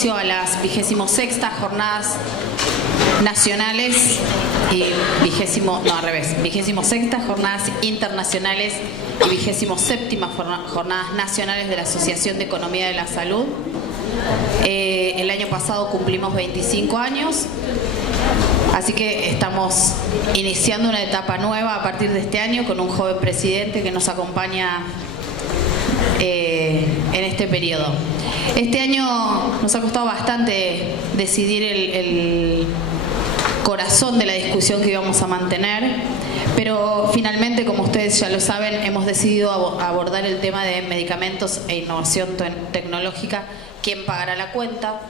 inicio a las 26ª jornadas nacionales y 26ª jornadas internacionales y 27ª jornadas nacionales de la Asociación de Economía de la Salud. El año pasado cumplimos 25 años, así que estamos iniciando una etapa nueva a partir de este año con un joven presidente que nos acompaña en este periodo. Este año nos ha costado bastante decidir el corazón de la discusión que íbamos a mantener, pero finalmente, como ustedes ya lo saben, hemos decidido abordar el tema de medicamentos e innovación tecnológica. ¿Quién pagará la cuenta?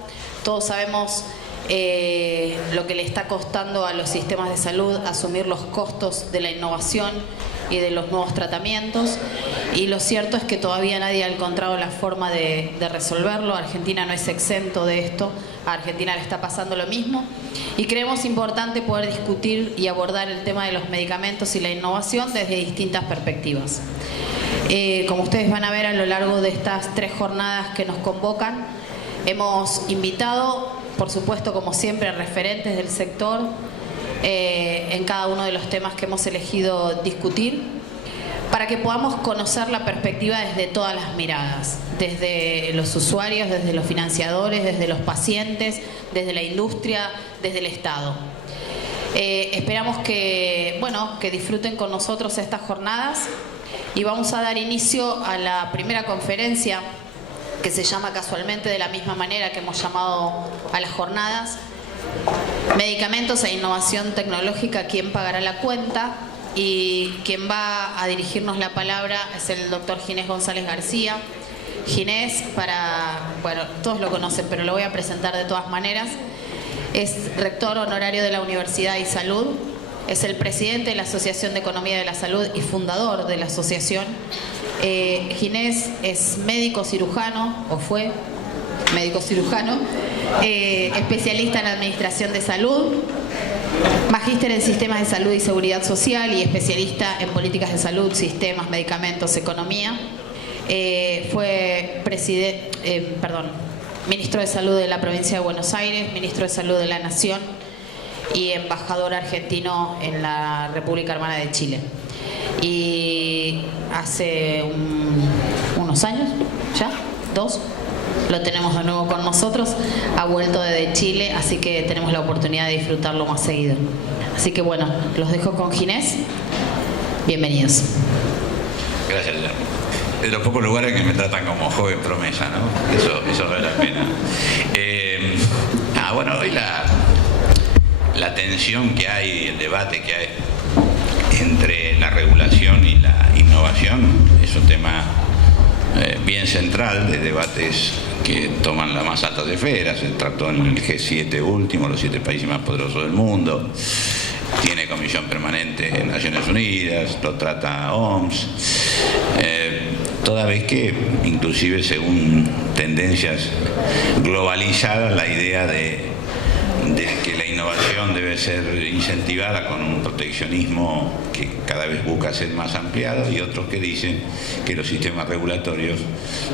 Todos sabemos lo que le está costando a los sistemas de salud asumir los costos de la innovación y de los nuevos tratamientos, y lo cierto es que todavía nadie ha encontrado la forma de resolverlo. Argentina no es exento de esto, a Argentina le está pasando lo mismo, y creemos importante poder discutir y abordar el tema de los medicamentos y la innovación desde distintas perspectivas. Como ustedes van a ver a lo largo de estas 3 jornadas que nos convocan, hemos invitado, por supuesto, como siempre, referentes del sector en cada uno de los temas que hemos elegido discutir, para que podamos conocer la perspectiva desde todas las miradas, desde los usuarios, desde los financiadores, desde los pacientes, desde la industria, desde el Estado. Esperamos que disfruten con nosotros estas jornadas, y vamos a dar inicio a la primera conferencia, que se llama casualmente de la misma manera que hemos llamado a las jornadas: Medicamentos e innovación tecnológica, ¿quién pagará la cuenta? Y quien va a dirigirnos la palabra es el doctor Ginés González García. Ginés, todos lo conocen, pero lo voy a presentar de todas maneras. Es rector honorario de la Universidad y Salud, es el presidente de la Asociación de Economía de la Salud y fundador de la asociación. Ginés es médico cirujano, o fue médico cirujano, especialista en administración de salud, magíster en sistemas de salud y seguridad social y especialista en políticas de salud, sistemas, medicamentos, economía. Fue ministro de Salud de la Provincia de Buenos Aires, ministro de Salud de la Nación y embajador argentino en la República Hermana de Chile. Y hace unos años, ya, 2, lo tenemos de nuevo con nosotros. Ha vuelto desde Chile, así que tenemos la oportunidad de disfrutarlo más seguido. Así que bueno, los dejo con Ginés. Bienvenidos. Gracias. De los pocos lugares que me tratan como joven promesa, ¿no? Eso vale la pena. Hoy la tensión que hay, el debate que hay entre la regulación y la innovación es un tema bien central de debates que toman las más altas esferas. Se trató en el G7 último, los 7 países más poderosos del mundo. Tiene comisión permanente en Naciones Unidas, lo trata OMS. Toda vez que, inclusive según tendencias globalizadas, la idea de que la innovación debe ser incentivada con un proteccionismo que cada vez busca ser más ampliado, y otros que dicen que los sistemas regulatorios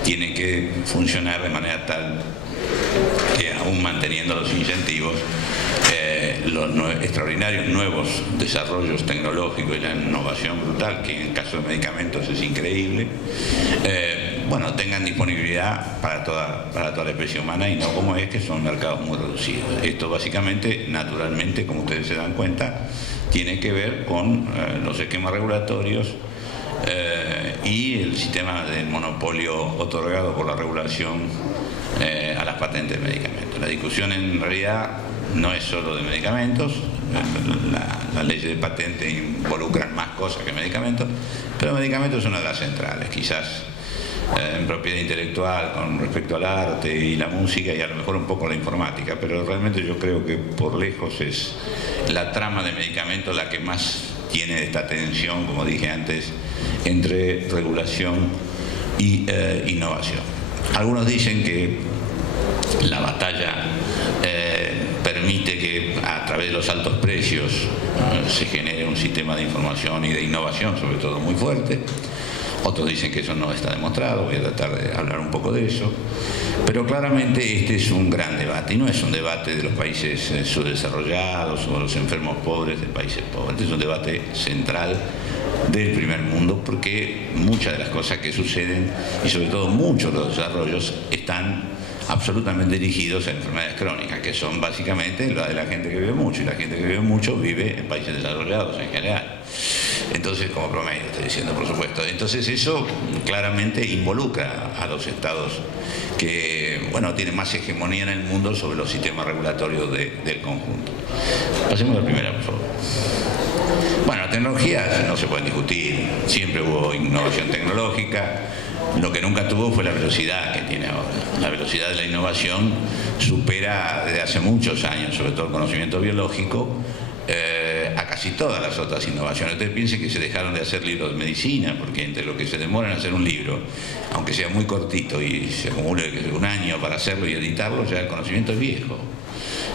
tienen que funcionar de manera tal que, aún manteniendo los incentivos, los extraordinarios nuevos desarrollos tecnológicos y la innovación brutal, que en el caso de medicamentos es increíble, tengan disponibilidad para toda la especie humana, y no como es, que son mercados muy reducidos. Esto básicamente, naturalmente, como ustedes se dan cuenta, tiene que ver con los esquemas regulatorios y el sistema de monopolio otorgado por la regulación a las patentes de medicamentos. La discusión en realidad no es solo de medicamentos. Las leyes de patente involucran más cosas que medicamentos, pero medicamentos es una de las centrales, quizás en propiedad intelectual con respecto al arte y la música, y a lo mejor un poco la informática, pero realmente yo creo que por lejos es la trama de medicamentos la que más tiene esta tensión, como dije antes, entre regulación y innovación. Algunos dicen que la batalla permite que a través de los altos precios se genere un sistema de información y de innovación, sobre todo, muy fuerte. Otros dicen que eso no está demostrado, voy a tratar de hablar un poco de eso. Pero claramente este es un gran debate, y no es un debate de los países subdesarrollados o los enfermos pobres de países pobres. Este es un debate central del primer mundo, porque muchas de las cosas que suceden, y sobre todo muchos de los desarrollos, están absolutamente dirigidos a enfermedades crónicas, que son básicamente la de la gente que vive mucho, y la gente que vive mucho vive en países desarrollados en general. Entonces, como promedio, estoy diciendo, por supuesto. Entonces eso claramente involucra a los estados que, bueno, tienen más hegemonía en el mundo sobre los sistemas regulatorios del conjunto. Pasemos a la primera, por favor. Bueno, las tecnologías no se pueden discutir, siempre hubo innovación tecnológica. Lo que nunca tuvo fue la velocidad que tiene ahora. La velocidad de la innovación supera desde hace muchos años, sobre todo el conocimiento biológico, a casi todas las otras innovaciones. Ustedes piensen que se dejaron de hacer libros de medicina, porque entre lo que se demora en hacer un libro, aunque sea muy cortito y se acumule un año para hacerlo y editarlo, ya el conocimiento es viejo.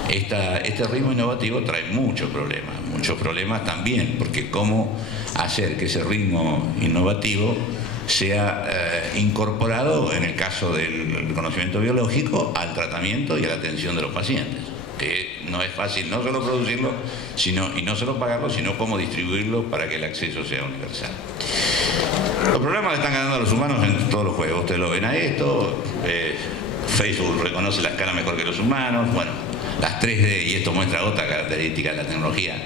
Este ritmo innovativo trae muchos problemas también, porque cómo hacer que ese ritmo innovativo sea incorporado, en el caso del conocimiento biológico, al tratamiento y a la atención de los pacientes, que no es fácil no solo producirlo y no solo pagarlo, sino cómo distribuirlo para que el acceso sea universal. Los problemas están ganando a los humanos en todos los juegos. Ustedes lo ven a esto, Facebook reconoce la escala mejor que los humanos, bueno, las 3D, y esto muestra otra característica de la tecnología,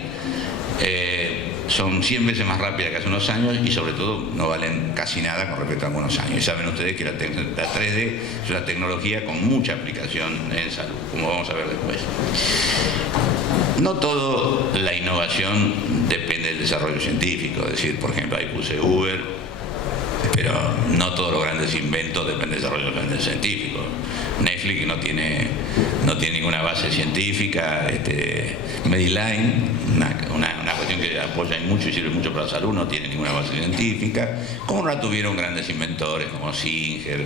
son 100 veces más rápidas que hace unos años, y sobre todo no valen casi nada con respecto a algunos años. Y saben ustedes que la 3D es una tecnología con mucha aplicación en salud, como vamos a ver después. No toda la innovación depende del desarrollo científico, es decir, por ejemplo, ahí puse Uber, pero no todos los grandes inventos dependen del desarrollo científico. Netflix no tiene ninguna base científica, Medline, una cuestión que apoya mucho y sirve mucho para la salud, no tiene ninguna base científica, como no la tuvieron grandes inventores como Singer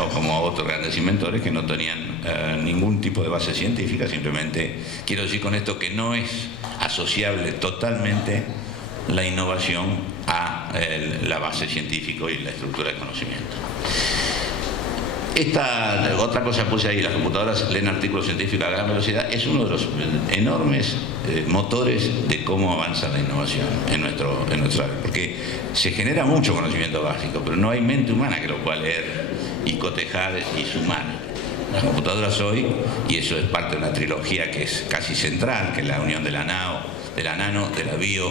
o como otros grandes inventores que no tenían ningún tipo de base científica. Simplemente quiero decir con esto que no es asociable totalmente la innovación a la base científica y la estructura de conocimiento. Esta otra cosa puse ahí, las computadoras leen artículos científicos a gran velocidad, es uno de los enormes motores de cómo avanza la innovación en nuestro área, porque se genera mucho conocimiento básico, pero no hay mente humana que lo pueda leer y cotejar y sumar. Las computadoras hoy, y eso es parte de una trilogía que es casi central, que es la unión de la nano, de la bio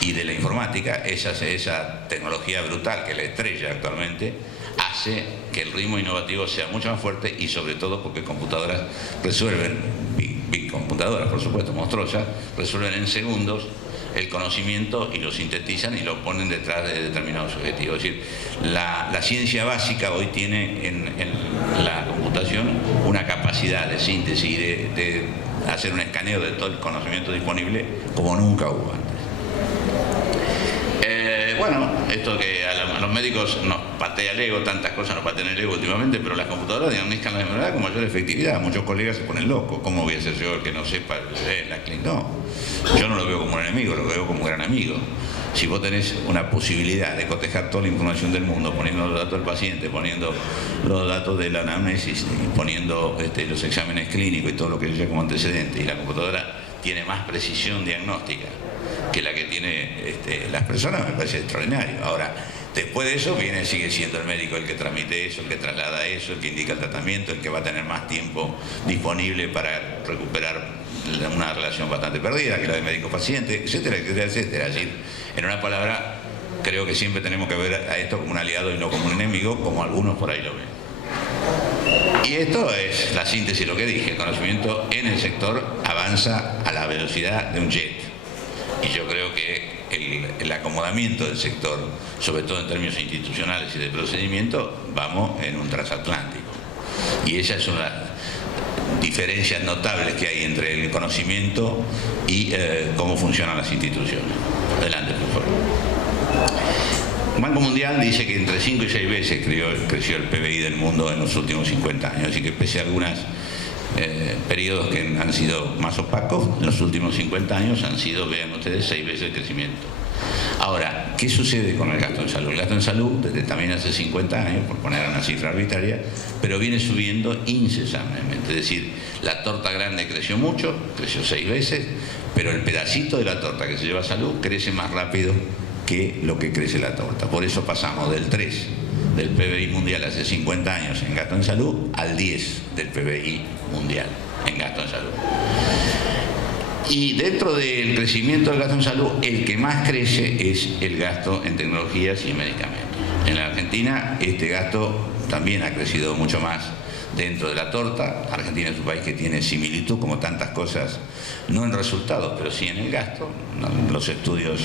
y de la informática, esa tecnología brutal que es la estrella actualmente, hace que el ritmo innovativo sea mucho más fuerte, y sobre todo porque computadoras resuelven, big computadoras por supuesto, monstruosas, resuelven en segundos el conocimiento y lo sintetizan y lo ponen detrás de determinados objetivos. Es decir, la ciencia básica hoy tiene en la computación una capacidad de síntesis y de hacer un escaneo de todo el conocimiento disponible como nunca hubo antes. Bueno, esto que a los médicos nos patea el ego, tantas cosas nos patean el ego últimamente, pero las computadoras diagnostican la enfermedad con mayor efectividad. Muchos colegas se ponen locos. ¿Cómo voy a ser yo el que no sepa la clínica? No, yo no lo veo como un enemigo, lo veo como un gran amigo. Si vos tenés una posibilidad de cotejar toda la información del mundo, poniendo los datos del paciente, poniendo los datos de la anamnesis, poniendo los exámenes clínicos y todo lo que yo como antecedente, y la computadora tiene más precisión diagnóstica que la que tiene las personas, me parece extraordinario. Ahora, después de eso sigue siendo el médico el que transmite eso, el que traslada eso, el que indica el tratamiento, el que va a tener más tiempo disponible para recuperar una relación bastante perdida, que es la de médico-paciente, etcétera, etcétera, etcétera. Es decir, en una palabra, creo que siempre tenemos que ver a esto como un aliado y no como un enemigo, como algunos por ahí lo ven. Y esto es la síntesis de lo que dije. El conocimiento en el sector avanza a la velocidad de un jet. Y yo creo que el acomodamiento del sector, sobre todo en términos institucionales y de procedimiento, vamos en un transatlántico. Y esa es una diferencias notables que hay entre el conocimiento y cómo funcionan las instituciones. Adelante, por favor. El Banco Mundial dice que entre 5 y 6 veces creció el PBI del mundo en los últimos 50 años, así que pese a algunos periodos que han sido más opacos, en los últimos 50 años han sido, vean ustedes, 6 veces el crecimiento. Ahora, ¿qué sucede con el gasto en salud? El gasto en salud, desde también hace 50 años, por poner una cifra arbitraria, pero viene subiendo incesantemente. Es decir, la torta grande creció mucho, creció 6 veces, pero el pedacito de la torta que se lleva a salud crece más rápido que lo que crece la torta. Por eso pasamos del 3 del PBI mundial hace 50 años en gasto en salud al 10 del PBI mundial en gasto en salud. Y dentro del crecimiento del gasto en salud, el que más crece es el gasto en tecnologías y en medicamentos. En la Argentina este gasto también ha crecido mucho más dentro de la torta. Argentina es un país que tiene similitud, como tantas cosas, no en resultados, pero sí en el gasto. Los estudios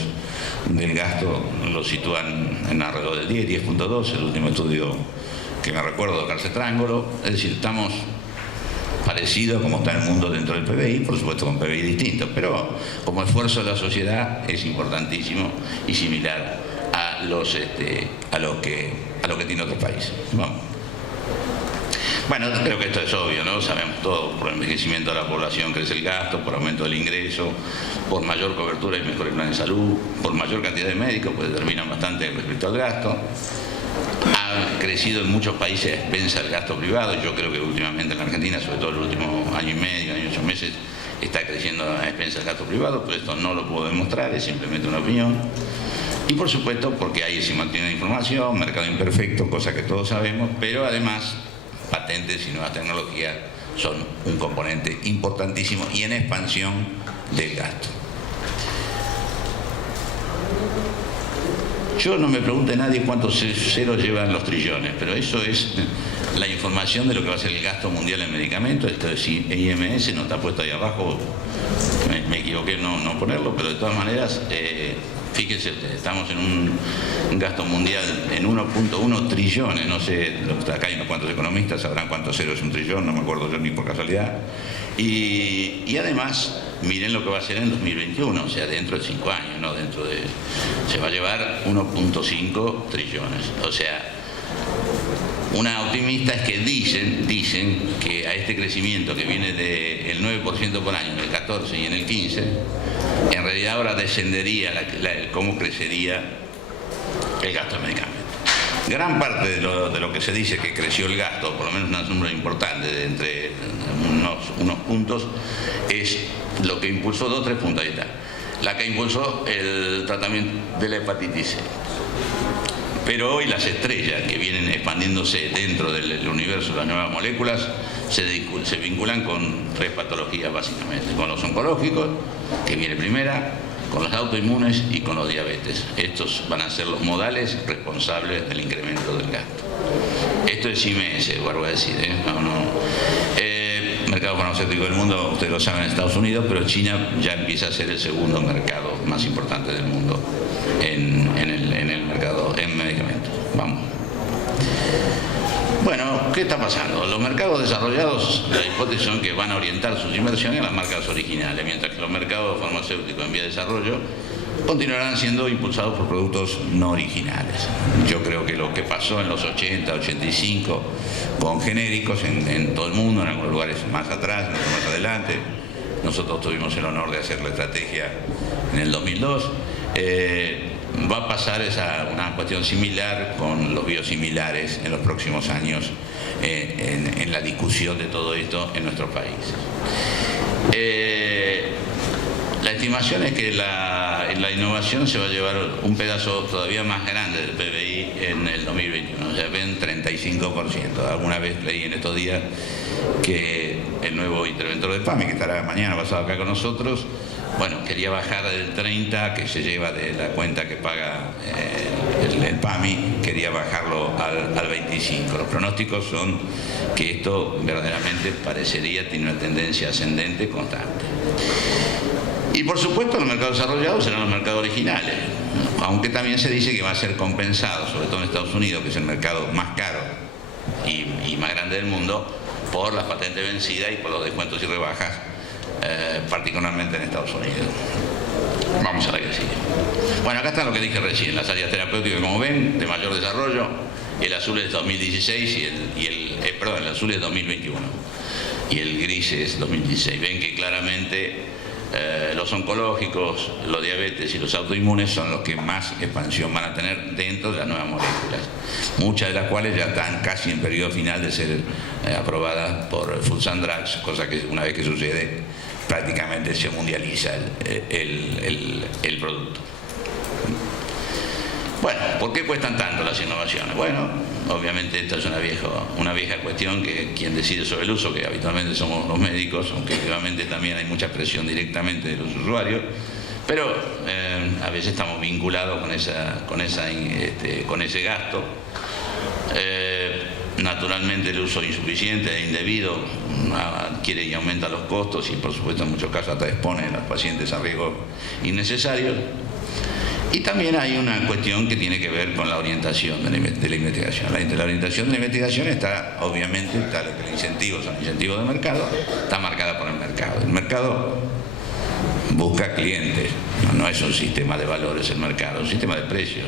del gasto lo sitúan en alrededor del 10.2, el último estudio que me recuerdo de Carce Trángulo. Es decir, estamos parecidos como está el mundo dentro del PBI, por supuesto con PBI distintos, pero como esfuerzo de la sociedad es importantísimo y similar a lo que tiene otros países. Vamos. Bueno, creo que esto es obvio, ¿no? Sabemos todo, por envejecimiento de la población crece el gasto, por aumento del ingreso, por mayor cobertura y mejores planes de salud, por mayor cantidad de médicos, pues determinan bastante respecto al gasto. Ha crecido en muchos países a expensas del gasto privado. Yo creo que últimamente en la Argentina, sobre todo el último año y medio, año y 8 meses, está creciendo a expensas del gasto privado, pero esto no lo puedo demostrar, es simplemente una opinión. Y por supuesto porque ahí se mantiene la información, mercado imperfecto, cosa que todos sabemos, pero además patentes y nuevas tecnologías son un componente importantísimo y en expansión del gasto. Yo no me pregunte nadie cuántos ceros llevan los trillones, pero eso es la información de lo que va a ser el gasto mundial en medicamentos. Esto es IMS, no está puesto ahí abajo, me equivoqué no ponerlo, pero de todas maneras, fíjense ustedes, estamos en un gasto mundial en 1.1 trillones, no sé, acá hay unos cuantos economistas, sabrán cuántos ceros es un trillón, no me acuerdo yo ni por casualidad. Y además, miren lo que va a ser en 2021, o sea, dentro de 5 años, ¿no? Se va a llevar 1.5 trillones. O sea, una optimista es que dicen que a este crecimiento que viene del 9% por año, en el 14 y en el 15, en realidad ahora descendería cómo crecería el gasto de medicamentos. Gran parte de lo que se dice que creció el gasto, por lo menos un número importante de entre unos puntos, es lo que impulsó 2 o 3 puntos. Ahí está. La que impulsó el tratamiento de la hepatitis C. Pero hoy las estrellas que vienen expandiéndose dentro del universo de las nuevas moléculas se vinculan con 3 patologías básicamente, con los oncológicos, que viene primera, con los autoinmunes y con los diabetes. Estos van a ser los modales responsables del incremento del gasto. Esto es IMS, vuelvo a decir, mercado farmacéutico del mundo, ustedes lo saben, en Estados Unidos, pero China ya empieza a ser el segundo mercado más importante del mundo en el mercado en medicamentos. Vamos. Bueno, ¿qué está pasando? Los mercados desarrollados, la hipótesis son que van a orientar sus inversiones a las marcas originales, mientras que los mercados farmacéuticos en vía de desarrollo continuarán siendo impulsados por productos no originales. Yo creo que lo que pasó en los 80, 85 con genéricos en todo el mundo, en algunos lugares más atrás, en otros más adelante, nosotros tuvimos el honor de hacer la estrategia en el 2002, va a pasar una cuestión similar con los biosimilares en los próximos años en la discusión de todo esto en nuestro país. La estimación es que la innovación se va a llevar un pedazo todavía más grande del PBI en el 2021, ya ven 35%. Alguna vez leí en estos días que el nuevo interventor del PAMI, que estará mañana pasado acá con nosotros, bueno, quería bajar del 30 que se lleva de la cuenta que paga el PAMI, quería bajarlo al 25. Los pronósticos son que esto verdaderamente parecería tener una tendencia ascendente constante. Y por supuesto los mercados desarrollados serán los mercados originales, aunque también se dice que va a ser compensado, sobre todo en Estados Unidos, que es el mercado más caro y más grande del mundo, por las patentes vencidas y por los descuentos y rebajas, particularmente en Estados Unidos. Vamos a la que sigue. Bueno, acá está lo que dije recién, las áreas terapéuticas, como ven, de mayor desarrollo. El azul es 2016 el azul es 2021 y el gris es 2016. Ven que claramente Los oncológicos, los diabetes y los autoinmunes son los que más expansión van a tener dentro de las nuevas moléculas, muchas de las cuales ya están casi en periodo final de ser aprobadas por Food and Drugs, cosa que una vez que sucede prácticamente se mundializa el producto. Bueno, ¿por qué cuestan tanto las innovaciones? Bueno, obviamente esta es una vieja cuestión que quien decide sobre el uso, que habitualmente somos los médicos, aunque obviamente también hay mucha presión directamente de los usuarios, pero a veces estamos vinculados con ese gasto. Naturalmente el uso insuficiente e indebido adquiere y aumenta los costos y por supuesto en muchos casos hasta expone a los pacientes a riesgos innecesarios. Y también hay una cuestión que tiene que ver con la orientación de la investigación. La orientación de la investigación está, obviamente, está lo que los incentivos son incentivos de mercado, está marcada por el mercado. El mercado busca clientes, no es un sistema de valores el mercado, es un sistema de precios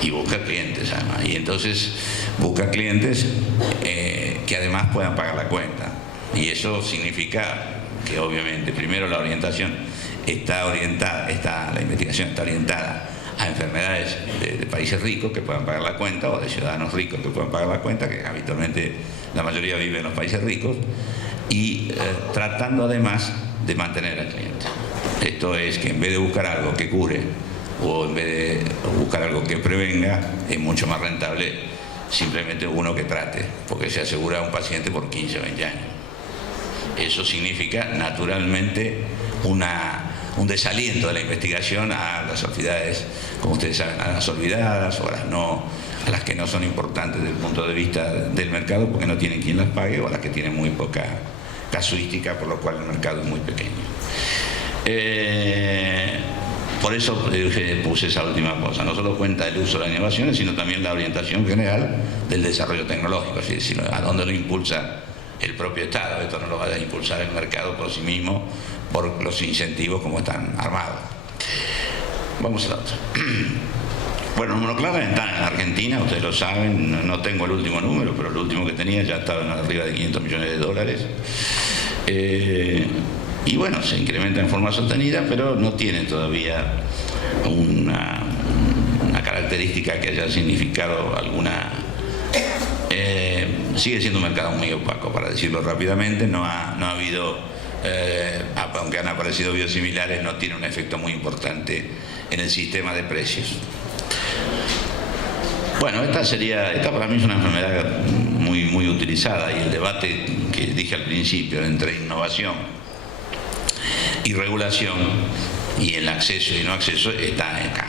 y busca clientes además. Y entonces busca clientes que además puedan pagar la cuenta. Y eso significa que obviamente primero la orientación la investigación está orientada a enfermedades de países ricos que puedan pagar la cuenta o de ciudadanos ricos que puedan pagar la cuenta, que habitualmente la mayoría vive en los países ricos, y tratando además de mantener al cliente. Esto es que en vez de buscar algo que cure o en vez de buscar algo que prevenga, es mucho más rentable simplemente uno que trate, porque se asegura a un paciente por 15 o 20 años. Eso significa naturalmente un desaliento de la investigación a las actividades, como ustedes saben, a las olvidadas o a las que no son importantes desde el punto de vista del mercado porque no tienen quien las pague, o a las que tienen muy poca casuística, por lo cual el mercado es muy pequeño. Por eso puse esa última cosa. No solo cuenta el uso de las innovaciones, sino también la orientación general del desarrollo tecnológico, es decir, a dónde lo impulsa el propio Estado. Esto no lo va a impulsar el mercado por sí mismo, por los incentivos como están armados. Vamos a la otra. Bueno, los monoclonales están en Argentina, ustedes lo saben, no tengo el último número, pero el último que tenía ya estaba arriba de 500 millones de dólares. Y bueno, se incrementa en forma sostenida, pero no tiene todavía una característica que haya significado alguna... sigue siendo un mercado muy opaco, para decirlo rápidamente. No ha habido, aunque han aparecido biosimilares, no tiene un efecto muy importante en el sistema de precios. Bueno, esta para mí es una enfermedad muy utilizada, y el debate que dije al principio entre innovación y regulación y el acceso y no acceso está acá.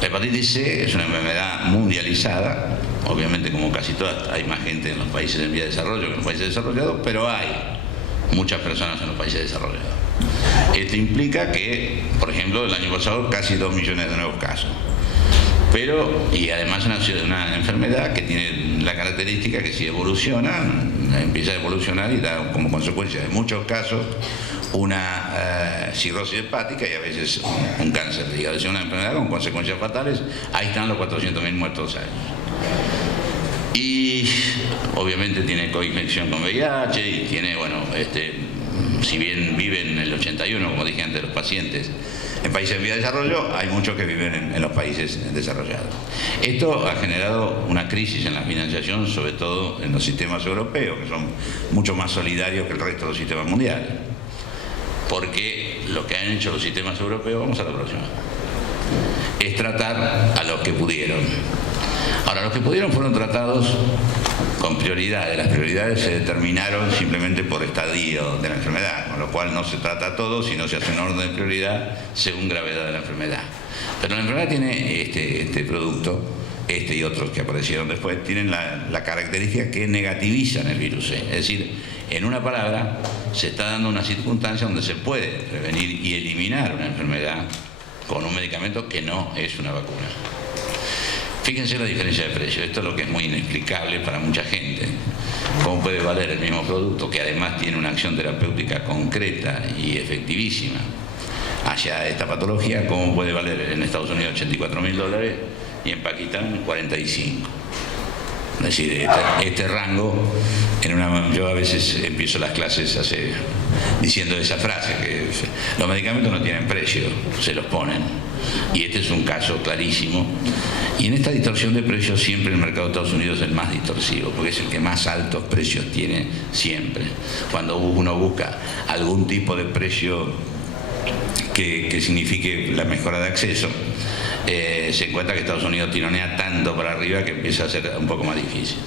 La hepatitis C es una enfermedad mundializada, obviamente como casi todas hay más gente en los países en vía de desarrollo que en los países desarrollados, pero hay muchas personas en los países desarrollados. Esto implica que, por ejemplo, el año pasado casi 2 millones de nuevos casos. Y además es una enfermedad que tiene la característica que si evoluciona, empieza a evolucionar y da como consecuencia en muchos casos una cirrosis hepática y a veces un cáncer de hígado. Es una enfermedad con consecuencias fatales. Ahí están los 400.000 muertos al año. Y obviamente tiene coinfección con VIH y tiene, si bien viven el 81, como dije antes, los pacientes en países en vía de desarrollo, hay muchos que viven en los países desarrollados. Esto ha generado una crisis en la financiación, sobre todo en los sistemas europeos, que son mucho más solidarios que el resto de los sistemas mundiales. Porque lo que han hecho los sistemas europeos, vamos a la próxima, es tratar a los que pudieron. Ahora, los que pudieron fueron tratados con prioridades. Las prioridades se determinaron simplemente por estadio de la enfermedad, con lo cual no se trata a todos, sino se hace un orden de prioridad según gravedad de la enfermedad. Pero la enfermedad tiene este producto, y otros que aparecieron después, tienen la característica que negativizan el virus C. Es decir, en una palabra, se está dando una circunstancia donde se puede prevenir y eliminar una enfermedad con un medicamento que no es una vacuna. Fíjense la diferencia de precio. Esto es lo que es muy inexplicable para mucha gente. ¿Cómo puede valer el mismo producto, que además tiene una acción terapéutica concreta y efectivísima hacia esta patología? ¿Cómo puede valer en Estados Unidos $84.000 y en Pakistán 45? Es decir, este rango, yo a veces empiezo las clases diciendo esa frase, que los medicamentos no tienen precio, se los ponen. Y este es un caso clarísimo. Y en esta distorsión de precios siempre el mercado de Estados Unidos es el más distorsivo, porque es el que más altos precios tiene siempre. Cuando uno busca algún tipo de precio que signifique la mejora de acceso, se encuentra que Estados Unidos tironea tanto para arriba que empieza a ser un poco más difícil.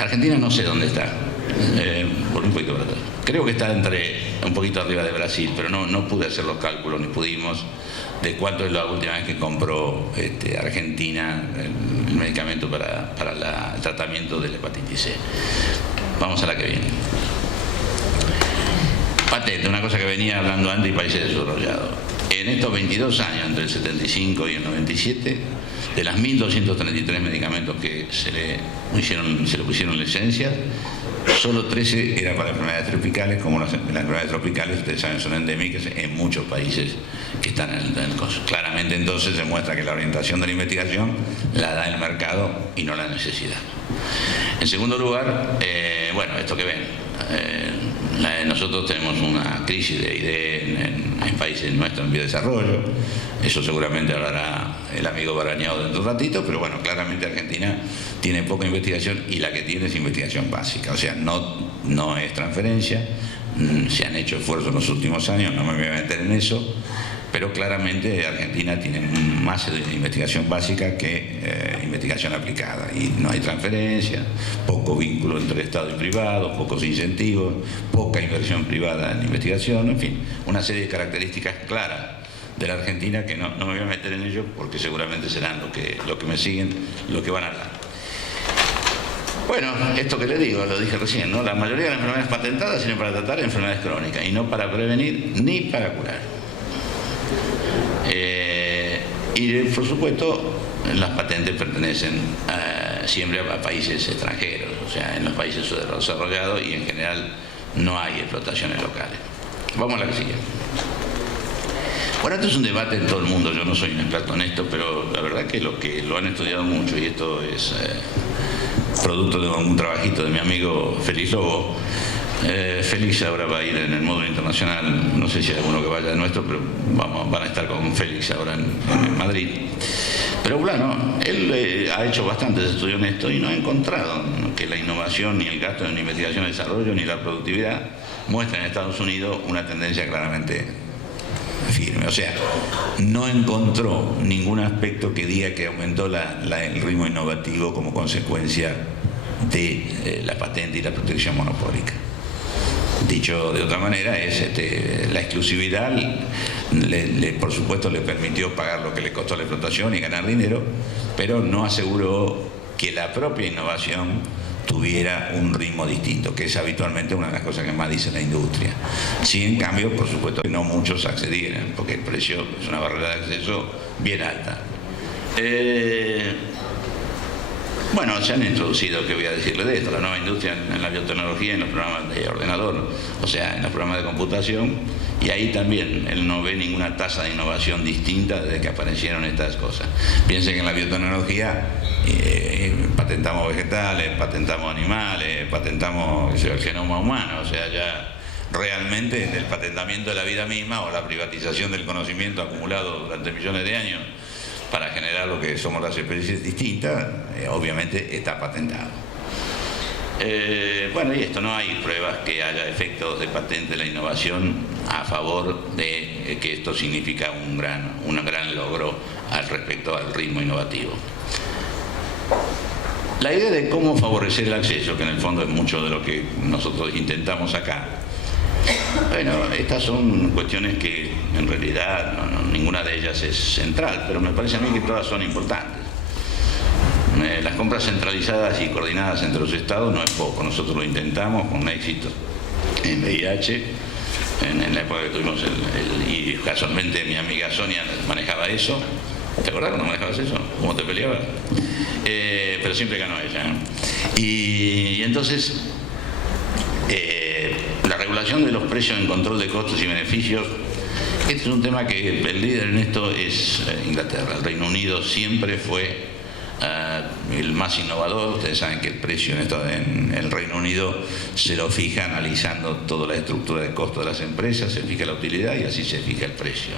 Argentina no sé dónde está, por un poquito para atrás. Creo que está un poquito arriba de Brasil, pero no pude hacer los cálculos, ni pudimos, de cuánto es la última vez que compró Argentina el medicamento para el tratamiento de la hepatitis C. Vamos a la que viene. Patente, una cosa que venía hablando antes y países desarrollados. En estos 22 años, entre el 75 y el 97, de las 1.233 medicamentos que se le pusieron licencias, solo 13 eran para enfermedades tropicales, como las enfermedades tropicales, ustedes saben, son endémicas en muchos países que están en el coso. Claramente entonces se muestra que la orientación de la investigación la da el mercado y no la necesidad. En segundo lugar, bueno, esto que ven, nosotros tenemos una crisis de ID en países nuestros en vía de desarrollo. Eso seguramente hablará el amigo Barañao dentro de un ratito, pero bueno, claramente Argentina tiene poca investigación y la que tiene es investigación básica, o sea, no es transferencia. Se han hecho esfuerzos en los últimos años, no me voy a meter en eso, pero claramente Argentina tiene más investigación básica que investigación aplicada, y no hay transferencia, poco vínculo entre Estado y privado, pocos incentivos, poca inversión privada en investigación, en fin, una serie de características claras de la Argentina que no me voy a meter en ello porque seguramente serán los que me siguen lo que van a hablar. Bueno, esto que le digo, lo dije recién, ¿no? La mayoría de las enfermedades patentadas sirven para tratar enfermedades crónicas y no para prevenir ni para curar. Y por supuesto las patentes pertenecen siempre a países extranjeros, o sea, en los países desarrollados, y en general no hay explotaciones locales. Vamos a la que sigue. Bueno, esto es un debate en todo el mundo, yo no soy un experto en esto, pero la verdad que los que lo han estudiado mucho, y esto es producto de un trabajito de mi amigo Félix Lobo. Félix ahora va a ir en el módulo internacional, no sé si hay alguno que vaya de nuestro, pero van a estar con Félix ahora en Madrid. Pero bueno, él ha hecho bastantes estudios en esto y no ha encontrado que la innovación, ni el gasto en investigación y desarrollo, ni la productividad muestran en Estados Unidos una tendencia claramente firme. O sea, no encontró ningún aspecto que diga que aumentó el ritmo innovativo como consecuencia de la patente y la protección monopólica. Dicho de otra manera, la exclusividad por supuesto le permitió pagar lo que le costó la explotación y ganar dinero, pero no aseguró que la propia innovación tuviera un ritmo distinto, que es habitualmente una de las cosas que más dice la industria. Sí, en cambio, por supuesto que no muchos accedieran, porque el precio es una barrera de acceso bien alta. Bueno, se han introducido, ¿qué voy a decirle de esto? La nueva industria en la biotecnología, en los programas de ordenador, o sea, en los programas de computación, y ahí también él no ve ninguna tasa de innovación distinta desde que aparecieron estas cosas. Piensen que en la biotecnología patentamos vegetales, patentamos animales, patentamos el genoma humano, o sea, ya realmente el patentamiento de la vida misma o la privatización del conocimiento acumulado durante millones de años para generar lo que somos las especies distintas, obviamente está patentado. Bueno, y esto no hay pruebas que haya efectos de patente de la innovación a favor de que esto significa un gran logro al respecto al ritmo innovativo. La idea de cómo favorecer el acceso, que en el fondo es mucho de lo que nosotros intentamos acá. Bueno, estas son cuestiones que en realidad ninguna de ellas es central, pero me parece a mí que todas son importantes. Las compras centralizadas y coordinadas entre los estados no es poco, nosotros lo intentamos con éxito en VIH, en la época que tuvimos y casualmente mi amiga Sonia manejaba eso. ¿Te acuerdas cuando manejabas eso? ¿Cómo te peleabas? Pero siempre ganó ella, ¿no? Y entonces la regulación de los precios en control de costos y beneficios, este es un tema que el líder en esto es Inglaterra. El Reino Unido siempre fue el más innovador. Ustedes saben que el precio en el Reino Unido se lo fija analizando toda la estructura de costo de las empresas, se fija la utilidad y así se fija el precio.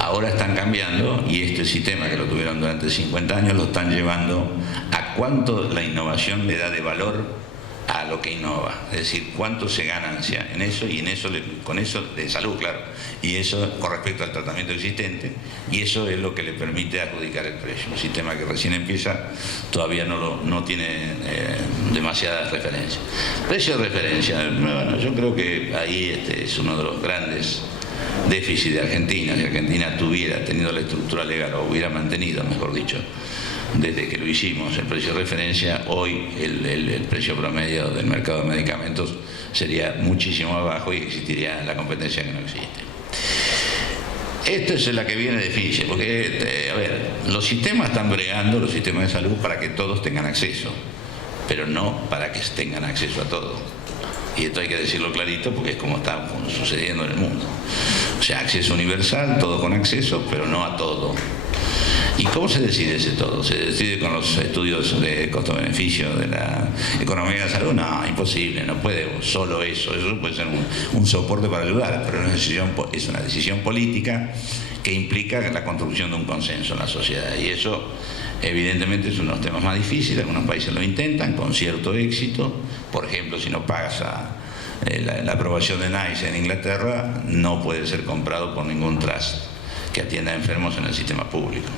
Ahora están cambiando, y este sistema que lo tuvieron durante 50 años lo están llevando a cuánto la innovación le da de valor a lo que innova, es decir, cuánto se ganancia en eso, y en eso con eso de salud, claro, y eso con respecto al tratamiento existente, y eso es lo que le permite adjudicar el precio. Un sistema que recién empieza todavía no tiene demasiadas referencias. Precio de referencia, bueno, yo creo que ahí es uno de los grandes déficits de Argentina. Si Argentina tuviera tenido la estructura legal, o hubiera mantenido, mejor dicho, desde que lo hicimos, el precio de referencia, hoy el precio promedio del mercado de medicamentos sería muchísimo más bajo y existiría la competencia que no existe. Esto es la que viene de Fischer, porque, a ver, los sistemas están bregando, los sistemas de salud, para que todos tengan acceso, pero no para que tengan acceso a todo. Y esto hay que decirlo clarito, porque es como está sucediendo en el mundo. O sea, acceso universal, todo con acceso, pero no a todo. ¿Y cómo se decide ese todo? ¿Se decide con los estudios de costo-beneficio de la economía de la salud? No, imposible, no puede solo eso. Eso puede ser un soporte para ayudar, pero es una decisión política que implica la construcción de un consenso en la sociedad. Y eso, evidentemente, es uno de los temas más difíciles. Algunos países lo intentan con cierto éxito. Por ejemplo, si no pagas la aprobación de NICE en Inglaterra, no puede ser comprado por ningún trust que atienda a enfermos en el sistema público.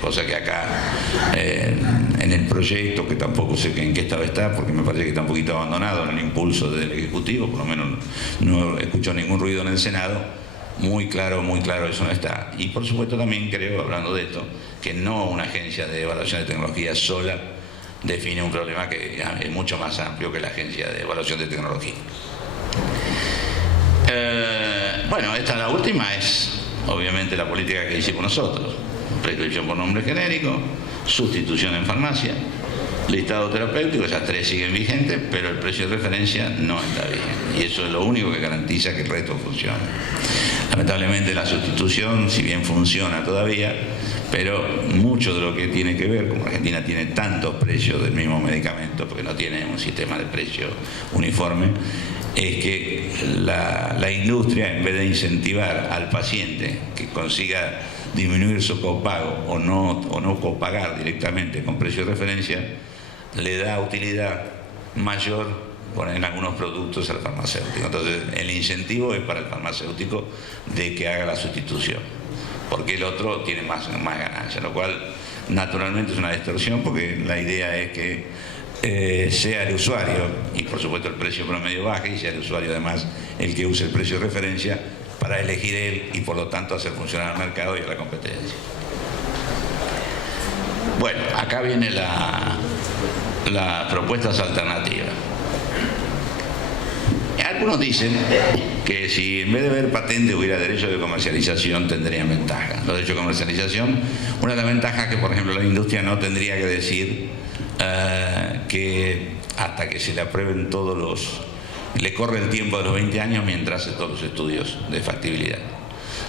Cosa que acá en el proyecto, que tampoco sé en qué estado está, porque me parece que está un poquito abandonado en el impulso del Ejecutivo, por lo menos no escucho ningún ruido en el Senado, muy claro eso no está. Y por supuesto también creo, hablando de esto, que no una agencia de evaluación de tecnología sola define un problema que es mucho más amplio que la agencia de evaluación de tecnología. Bueno, la última es obviamente la política que hicimos nosotros: prescripción por nombre genérico, sustitución en farmacia, listado terapéutico. Esas tres siguen vigentes, pero el precio de referencia no está vigente, y eso es lo único que garantiza que el resto funcione. Lamentablemente la sustitución, si bien funciona todavía, pero mucho de lo que tiene que ver, como Argentina tiene tantos precios del mismo medicamento, porque no tiene un sistema de precio uniforme, es que la industria, en vez de incentivar al paciente que consiga disminuir su copago o no copagar directamente con precio de referencia, le da utilidad mayor en algunos productos al farmacéutico. Entonces el incentivo es para el farmacéutico de que haga la sustitución, porque el otro tiene más ganancia, lo cual naturalmente es una distorsión, porque la idea es que sea el usuario, y por supuesto el precio promedio baje, y sea el usuario además el que use el precio de referencia para elegir él y por lo tanto hacer funcionar al mercado y a la competencia. Bueno, acá viene las propuestas alternativas. Algunos dicen que si en vez de haber patente hubiera derecho de comercialización, tendrían ventaja. Los derechos de comercialización, una de las ventajas que, por ejemplo, la industria no tendría que decir que hasta que se le aprueben le corre el tiempo de los 20 años mientras hace todos los estudios de factibilidad,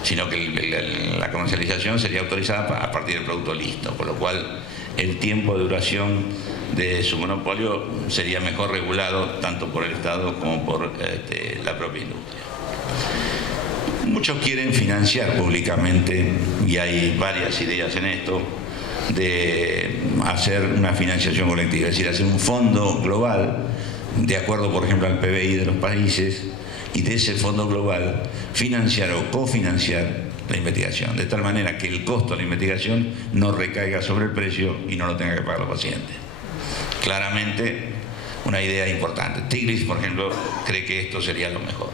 sino que la comercialización sería autorizada a partir del producto listo, por lo cual el tiempo de duración de su monopolio sería mejor regulado tanto por el Estado como por la propia industria. Muchos quieren financiar públicamente, y hay varias ideas en esto, de hacer una financiación colectiva, es decir, hacer un fondo global de acuerdo, por ejemplo, al PBI de los países, y de ese fondo global financiar o cofinanciar la investigación, de tal manera que el costo de la investigación no recaiga sobre el precio y no lo tenga que pagar los pacientes. Claramente una idea importante. Tigris, por ejemplo, cree que esto sería lo mejor.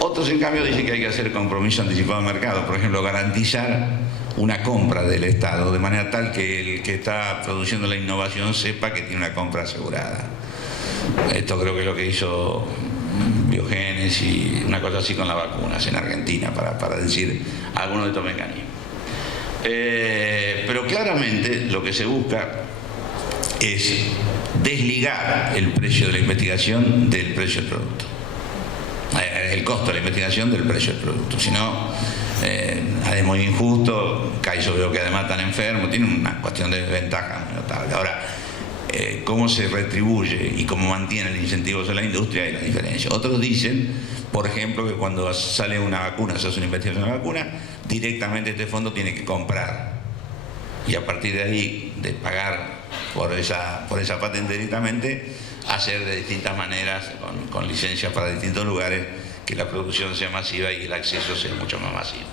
Otros, en cambio, dicen que hay que hacer compromiso anticipado de mercado, por ejemplo, garantizar una compra del Estado, de manera tal que el que está produciendo la innovación sepa que tiene una compra asegurada. Esto creo que es lo que hizo Biogenes y una cosa así con las vacunas en Argentina, para decir algunos de estos mecanismos. Pero claramente lo que se busca es desligar el precio de la investigación del precio del producto, el costo de la investigación del precio del producto. Si no, es muy injusto, Caizo veo que además están enfermos, tiene una cuestión de desventaja muy notable. Ahora, cómo se retribuye y cómo mantiene el incentivo de la industria hay la diferencia. Otros dicen, por ejemplo, que cuando sale una vacuna, se hace una investigación de una vacuna, directamente este fondo tiene que comprar. Y a partir de ahí, de pagar por esa patente directamente, hacer de distintas maneras, con licencias para distintos lugares, que la producción sea masiva y el acceso sea mucho más masivo.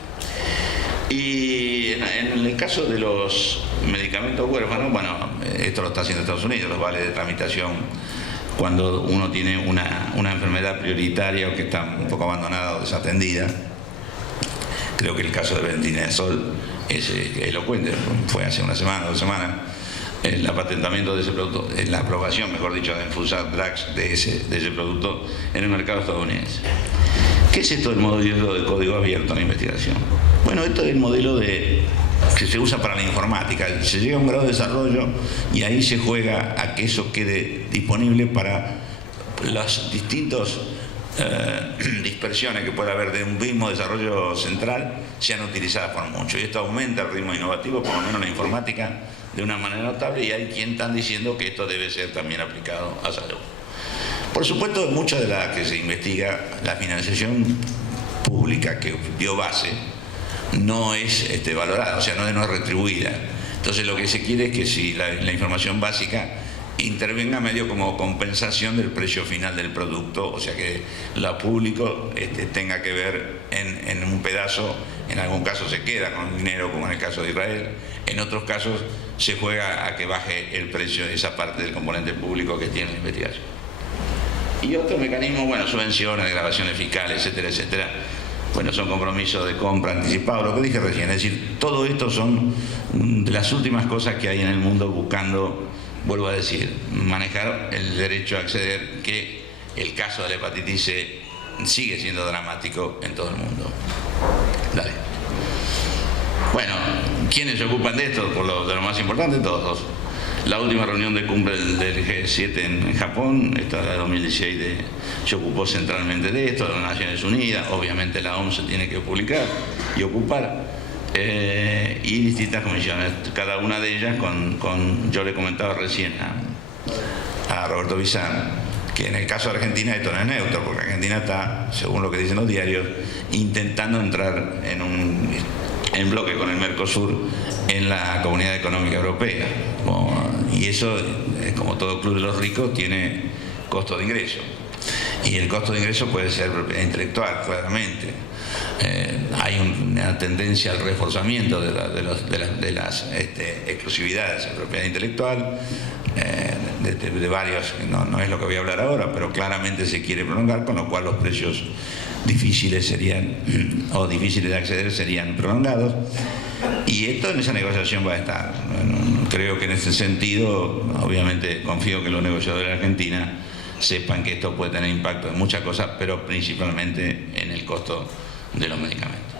Y en el caso de los medicamentos huérfanos, bueno, esto lo está haciendo Estados Unidos, los vales de tramitación, cuando uno tiene una enfermedad prioritaria o que está un poco abandonada o desatendida. Creo que el caso de Bendinazol es elocuente, fue hace una semana, 2 semanas, el patentamiento de ese producto, la aprobación, mejor dicho, de Food Drugs de ese producto en el mercado estadounidense. ¿Qué es esto del modelo de código abierto en la investigación? Bueno, esto es el modelo que se usa para la informática. Se llega a un grado de desarrollo y ahí se juega a que eso quede disponible para las distintas dispersiones que puede haber de un mismo desarrollo central, sean utilizadas por mucho. Y esto aumenta el ritmo innovativo, por lo menos en la informática, de una manera notable, y hay quien están diciendo que esto debe ser también aplicado a salud. Por supuesto, mucha de la que se investiga, la financiación pública que dio base, no es valorada, o sea, no es retribuida. Entonces lo que se quiere es que si la información básica intervenga medio como compensación del precio final del producto, o sea que lo público tenga que ver en un pedazo, en algún caso se queda con dinero, como en el caso de Israel, en otros casos se juega a que baje el precio de esa parte del componente público que tiene la investigación. Y otro mecanismo, bueno, subvenciones, grabaciones fiscales, etcétera, etcétera. Bueno, son compromisos de compra anticipado, lo que dije recién. Es decir, todo esto son de las últimas cosas que hay en el mundo buscando, vuelvo a decir, manejar el derecho a acceder, que el caso de la hepatitis C sigue siendo dramático en todo el mundo. Dale. Bueno, ¿quiénes se ocupan de esto? De lo más importante, todos. La última reunión de cumbre del G7 en Japón, esta de 2016, se ocupó centralmente de esto, de las Naciones Unidas. Obviamente la OMS se tiene que publicar y ocupar, y distintas comisiones, cada una de ellas yo le comentaba recién a Roberto Bizán, que en el caso de Argentina esto no es neutro, porque Argentina está, según lo que dicen los diarios, intentando entrar en bloque con el Mercosur en la Comunidad Económica Europea. Y eso, como todo club de los ricos, tiene costo de ingreso. Y el costo de ingreso puede ser propiedad intelectual, claramente. Hay una tendencia al reforzamiento de las exclusividades en propiedad intelectual, de varios, no es lo que voy a hablar ahora, pero claramente se quiere prolongar, con lo cual los precios difíciles de acceder serían prolongados, y esto en esa negociación va a estar. Creo que en ese sentido, obviamente confío que los negociadores de Argentina sepan que esto puede tener impacto en muchas cosas, pero principalmente en el costo de los medicamentos.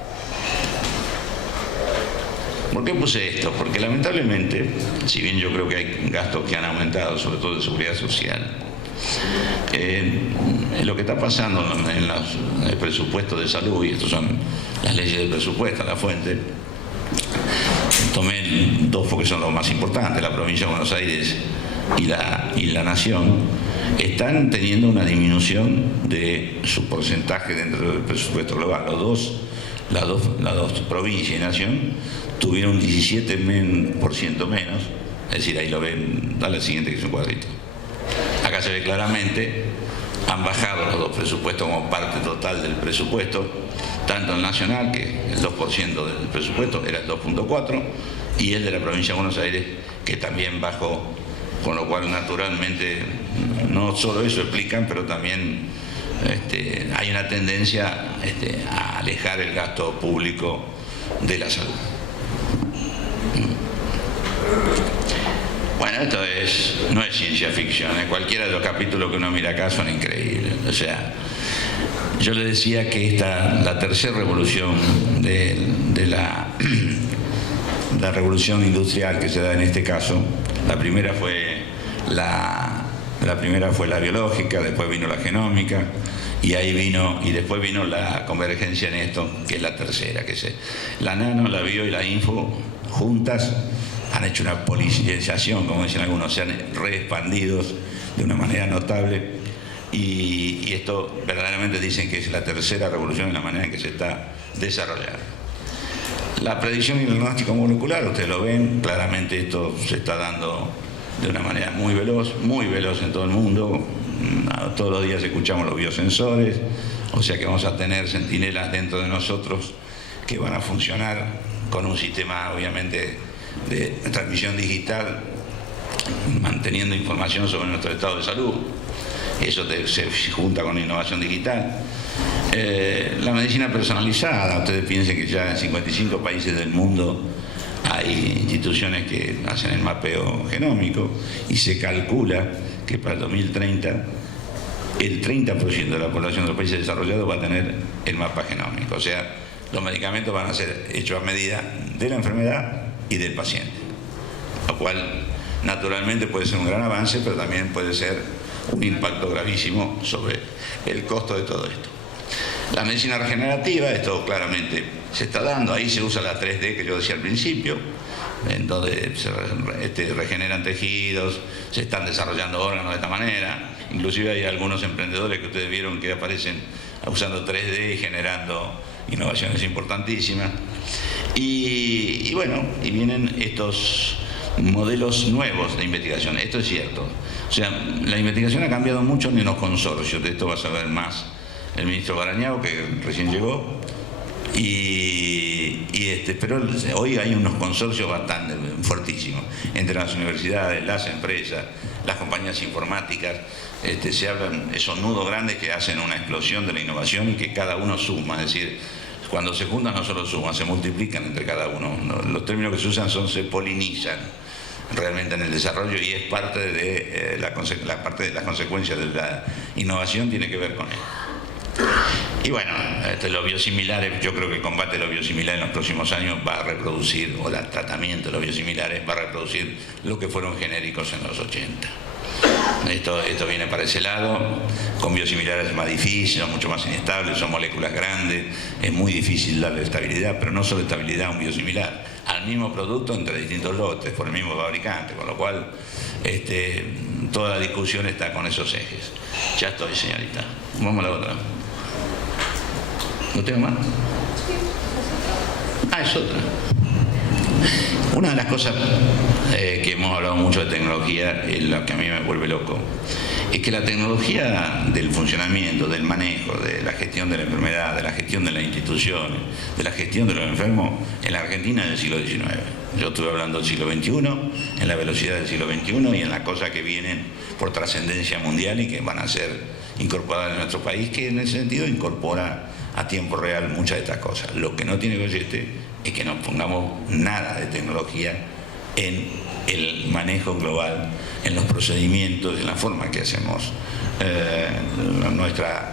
¿Por qué puse esto? Porque lamentablemente, si bien yo creo que hay gastos que han aumentado, sobre todo de seguridad social, lo que está pasando en el presupuesto de salud, y estos son las leyes del presupuesto, la fuente, tomé 2 porque son los más importantes, la provincia de Buenos Aires y la nación, están teniendo una disminución de su porcentaje dentro del presupuesto global. Las dos provincias y nación tuvieron 17% menos, es decir, ahí lo ven, dale al siguiente que es un cuadrito. Acá se ve claramente, han bajado los 2 presupuestos como parte total del presupuesto, tanto el nacional, que el 2% del presupuesto era el 2.4%, y el de la provincia de Buenos Aires, que también bajó, con lo cual naturalmente no solo eso explican, pero también hay una tendencia a alejar el gasto público de la salud. Bueno, esto no es ciencia ficción, cualquiera de los capítulos que uno mira acá son increíbles. O sea, yo le decía que la tercera revolución de la revolución industrial que se da en este caso, la primera fue la biológica, después vino la genómica, Y ahí vino, y después vino la convergencia en esto, que es la tercera, que es la nano, la bio y la info juntas han hecho una politización, como dicen algunos, se han reexpandido de una manera notable, y esto verdaderamente dicen que es la tercera revolución en la manera en que se está desarrollando. La predicción y el diagnóstico molecular, ustedes lo ven, claramente esto se está dando de una manera muy veloz en todo el mundo. Todos los días escuchamos los biosensores, o sea que vamos a tener centinelas dentro de nosotros que van a funcionar con un sistema obviamente de transmisión digital, manteniendo información sobre nuestro estado de salud. Eso se junta con la innovación digital. La medicina personalizada, ustedes piensen que ya en 55 países del mundo hay instituciones que hacen el mapeo genómico y se calcula que para el 2030 el 30% de la población de los países desarrollados va a tener el mapa genómico. O sea, los medicamentos van a ser hechos a medida de la enfermedad y del paciente, lo cual naturalmente puede ser un gran avance, pero también puede ser un impacto gravísimo sobre el costo de todo esto. La medicina regenerativa, esto claramente se está dando, ahí se usa la 3D que yo decía al principio, en donde se regeneran tejidos, se están desarrollando órganos de esta manera. Inclusive hay algunos emprendedores que ustedes vieron que aparecen usando 3D y generando innovaciones importantísimas. Y bueno, y vienen estos modelos nuevos de investigación. Esto es cierto. O sea, la investigación ha cambiado mucho en los consorcios. De esto va a saber más el ministro Barañao, que recién llegó. Pero hoy hay unos consorcios bastante fuertísimos entre las universidades, las empresas, las compañías informáticas. Se hablan, esos nudos grandes que hacen una explosión de la innovación y que cada uno suma. Es decir, cuando se juntan no solo suman, se multiplican entre cada uno. Los términos que se usan se polinizan realmente en el desarrollo, y es parte de parte de las consecuencias de la innovación tiene que ver con él. Y bueno, los biosimilares, yo creo que el combate de los biosimilares en los próximos años va a reproducir, o el tratamiento de los biosimilares va a reproducir lo que fueron genéricos en los 80. Esto viene para ese lado. Con biosimilares es más difícil, son mucho más inestables, son moléculas grandes, es muy difícil darle estabilidad, pero no solo estabilidad a un biosimilar, al mismo producto entre distintos lotes, por el mismo fabricante, con lo cual toda la discusión está con esos ejes. Ya estoy, señorita. Vamos a la otra. ¿No tengo más? Es otra. Una de las cosas que hemos hablado mucho de tecnología, es lo que a mí me vuelve loco, es que la tecnología del funcionamiento, del manejo, de la gestión de la enfermedad, de la gestión de las instituciones, de la gestión de los enfermos, en la Argentina del siglo XIX. Yo estuve hablando del siglo XXI, en la velocidad del siglo XXI y en las cosas que vienen por trascendencia mundial y que van a ser incorporadas en nuestro país, que en ese sentido incorpora a tiempo real muchas de estas cosas. Lo que no tiene que es que no pongamos nada de tecnología en el manejo global, en los procedimientos, en la forma que hacemos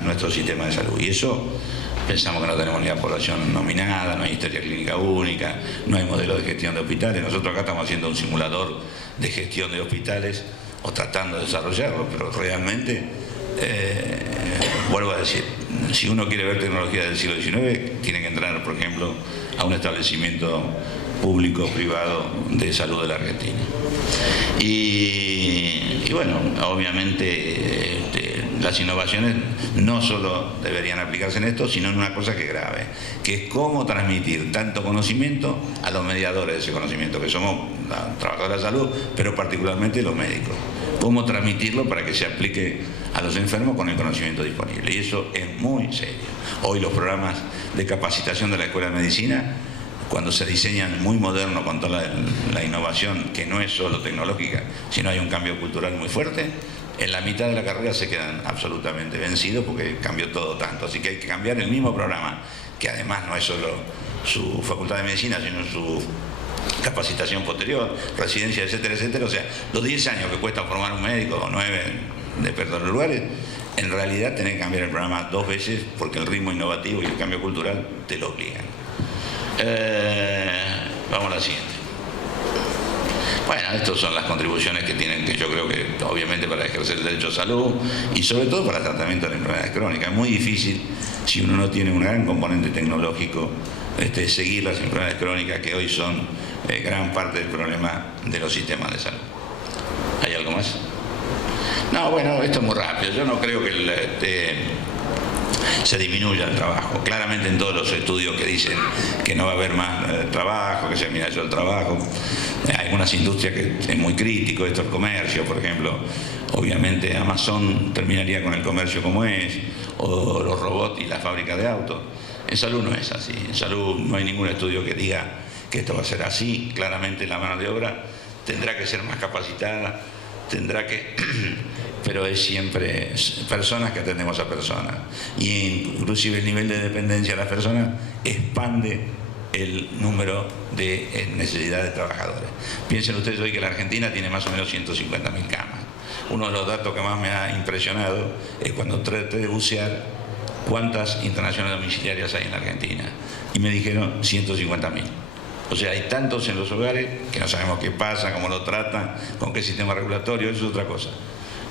nuestro sistema de salud. Y eso pensamos que no tenemos ni la población nominada, no hay historia clínica única, no hay modelo de gestión de hospitales. Nosotros acá estamos haciendo un simulador de gestión de hospitales o tratando de desarrollarlo, pero realmente, vuelvo a decir, si uno quiere ver tecnología del siglo XIX, tiene que entrar, por ejemplo, a un establecimiento público privado de salud de la Argentina. Y bueno, obviamente las innovaciones no solo deberían aplicarse en esto, sino en una cosa que es grave, que es cómo transmitir tanto conocimiento a los mediadores de ese conocimiento, que somos trabajadores de la salud, pero particularmente los médicos. Cómo transmitirlo para que se aplique a los enfermos con el conocimiento disponible. Y eso es muy serio. Hoy los programas de capacitación de la Escuela de Medicina, cuando se diseñan muy modernos con toda la innovación, que no es solo tecnológica, sino hay un cambio cultural muy fuerte, en la mitad de la carrera se quedan absolutamente vencidos porque cambió todo tanto. Así que hay que cambiar el mismo programa, que además no es solo su facultad de medicina, sino su capacitación posterior, residencia, etcétera, etcétera. O sea, los 10 años que cuesta formar un médico, o 9 de los lugares, en realidad tenés que cambiar el programa 2 veces porque el ritmo innovativo y el cambio cultural te lo obligan. Vamos a la siguiente. Bueno, estas son las contribuciones que tienen, que yo creo que obviamente para ejercer el derecho a salud y sobre todo para el tratamiento de las enfermedades crónicas. Es muy difícil, si uno no tiene un gran componente tecnológico, seguir las enfermedades crónicas que hoy son gran parte del problema de los sistemas de salud. ¿Hay algo más? No, bueno, esto es muy rápido. Yo no creo que se disminuya el trabajo. Claramente en todos los estudios que dicen que no va a haber más trabajo, que se elimina el trabajo. Hay algunas industrias que es muy crítico, esto es el comercio, por ejemplo. Obviamente Amazon terminaría con el comercio como es, o los robots y las fábricas de autos. En salud no es así. En salud no hay ningún estudio que diga que esto va a ser así. Claramente la mano de obra tendrá que ser más capacitada, tendrá que... pero es siempre personas que atendemos a personas. Y inclusive el nivel de dependencia de las personas expande el número de necesidad de trabajadores. Piensen ustedes hoy que la Argentina tiene más o menos 150.000 camas. Uno de los datos que más me ha impresionado es cuando traté de bucear cuántas internacionales domiciliarias hay en la Argentina. Y me dijeron 150.000. O sea, hay tantos en los hogares que no sabemos qué pasa, cómo lo tratan, con qué sistema regulatorio, eso es otra cosa.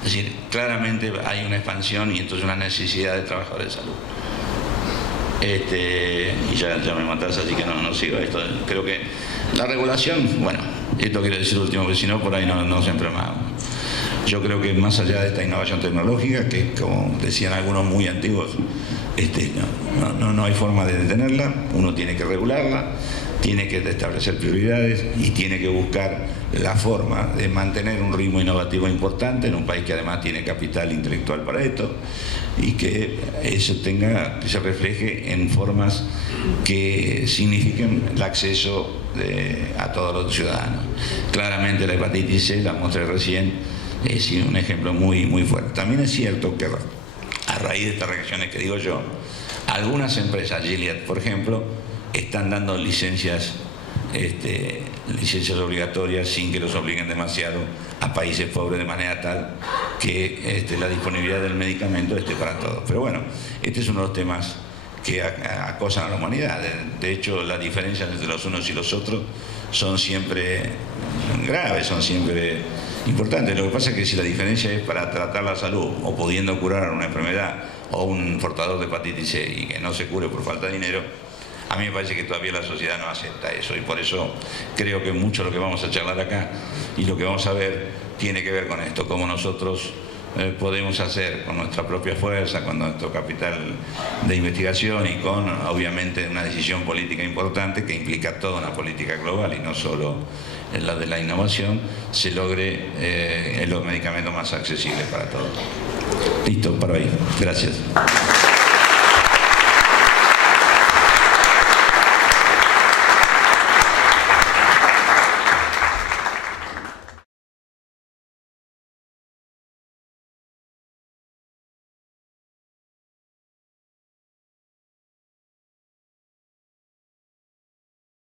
Es decir, claramente hay una expansión y entonces una necesidad de trabajadores de salud. Y ya me matás, así que no sigo esto. Creo que la regulación, bueno, esto quiero decir último, porque si no, por ahí no siempre más. Yo creo que más allá de esta innovación tecnológica, que como decían algunos muy antiguos, no hay forma de detenerla, uno tiene que regularla, tiene que establecer prioridades y tiene que buscar la forma de mantener un ritmo innovativo importante en un país que además tiene capital intelectual para esto y que eso que se refleje en formas que signifiquen el acceso a todos los ciudadanos. Claramente la hepatitis C, la mostré recién, es un ejemplo muy, muy fuerte. También es cierto que a raíz de estas reacciones que digo yo, algunas empresas, Gilead por ejemplo, están dando licencias obligatorias sin que los obliguen demasiado a países pobres, de manera tal que la disponibilidad del medicamento esté para todos. Pero bueno, este es uno de los temas que acosan a la humanidad. De hecho, las diferencias entre los unos y los otros son siempre graves, son siempre importantes. Lo que pasa es que si la diferencia es para tratar la salud o pudiendo curar una enfermedad o un portador de hepatitis C y que no se cure por falta de dinero, a mí me parece que todavía la sociedad no acepta eso y por eso creo que mucho de lo que vamos a charlar acá y lo que vamos a ver tiene que ver con esto, cómo nosotros podemos hacer con nuestra propia fuerza, con nuestro capital de investigación y con obviamente una decisión política importante que implica toda una política global y no solo la de la innovación, se logre los medicamentos más accesibles para todos. Listo, para ahí. Gracias.